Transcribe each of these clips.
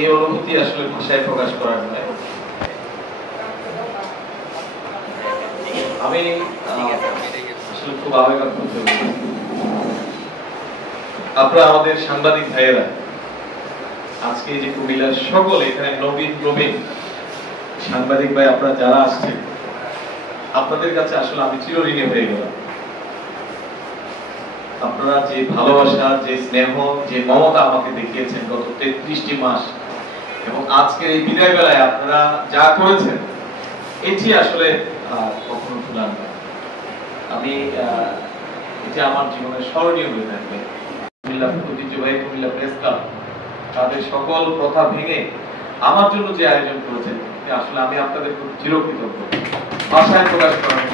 এই অনুভূতি আসলে ভাষায় প্রকাশ করার নয়। আমি আসলে খুব আবেগাপ্লুত হয়েছি। আপনারা আমাদের সাংবাদিক ভাইয়েরা আজকে যে কুমিল্লার সকল এখানে নবীন প্রবীণ সাংবাদিক ভাই আপনারা যারা আসছেন, আপনাদের কাছে আসলে আমি চিরঋণী হয়ে গেলাম। আপনারা যে ভালোবাসা, যে স্নেহ, যে মমতা আমাকে দেখিয়েছেন গত 33টি মাস, এবং আজকের এই বিদায় বেলায় আপনারা যা করেছেন, এটি আসলে কখনো ভুলার না। আমি এটি আমার জীবনে স্মরণীয় হয়ে থাকবে। কুমিল্লা ঐতিহ্যবাহী কুমিল্লা প্রেস ক্লাব তাদের সকল কথা ভেঙে আমার জন্য যে আয়োজন করেছেন, আসলে আমি আপনাদের খুব চিরকৃতজ্ঞ। ভাষায় প্রকাশ করার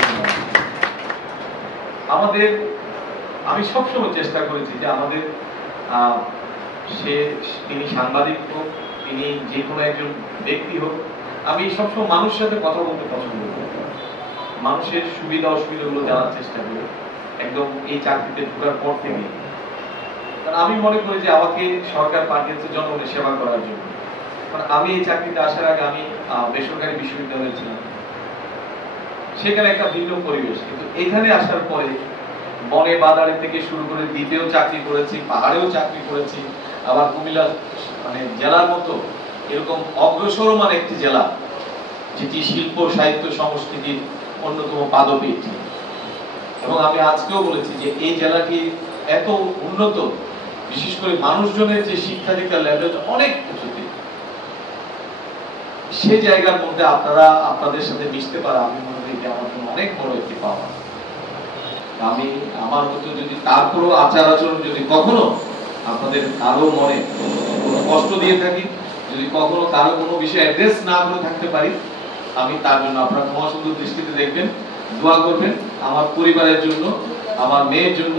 আমাদের, আমি সবসময় চেষ্টা করেছি যে আমাদের তিনি সাংবাদিক হোক, তিনি যে কোনো একজন ব্যক্তি হোক, আমি সবসময় মানুষের সাথে কথা বলতে পছন্দ করি, মানুষের সুবিধা অসুবিধাগুলো জানার চেষ্টা করি একদম এই চাকরিতে ঢোকার পর থেকে। কারণ আমি মনে করি যে আমাকে সরকার পাঠিয়েছে জনগণের সেবা করার জন্য। কারণ আমি এই চাকরিতে আসার আগে আমি বেসরকারি বিশ্ববিদ্যালয়ে ছিলাম, সেখানে একটা ভিন্ন পরিবেশ। কিন্তু এখানে আসার পরে বনে বাদারে থেকে শুরু করে দ্বীপেও চাকরি করেছি, পাহাড়েও চাকরি করেছি, আবার কুমিল্লা জেলার মতো এরকম অগ্রসরমান একটি জেলা যেটি শিল্প সাহিত্য সংস্কৃতির অন্যতম পাদপীঠ। এবং আমি আজকেও বলেছি যে এই জেলাটি এত উন্নত, বিশেষ করে মানুষজনের যে শিক্ষা দীক্ষার লেভেল অনেক উঁচুতে, সে জায়গার মধ্যে আপনারা আপনাদের সাথে মিশতে পারা আমি মনে করি আমার জন্য অনেক বড় একটি পাওয়া। আমি আমার মতো যদি তারপরও আচার আচরণ যদি কখনো আপনাদের কারো মনে কোনো কষ্ট দিয়ে থাকি, যদি কখনো কারো কোনো বিষয় অ্যাড্রেস না করে থাকতে পারি, আমি তার জন্য আপনারা ক্ষমা সুন্দর দৃষ্টিতে দেখবেন, দোয়া করবেন আমার পরিবারের জন্য, আমার মেয়ের জন্য।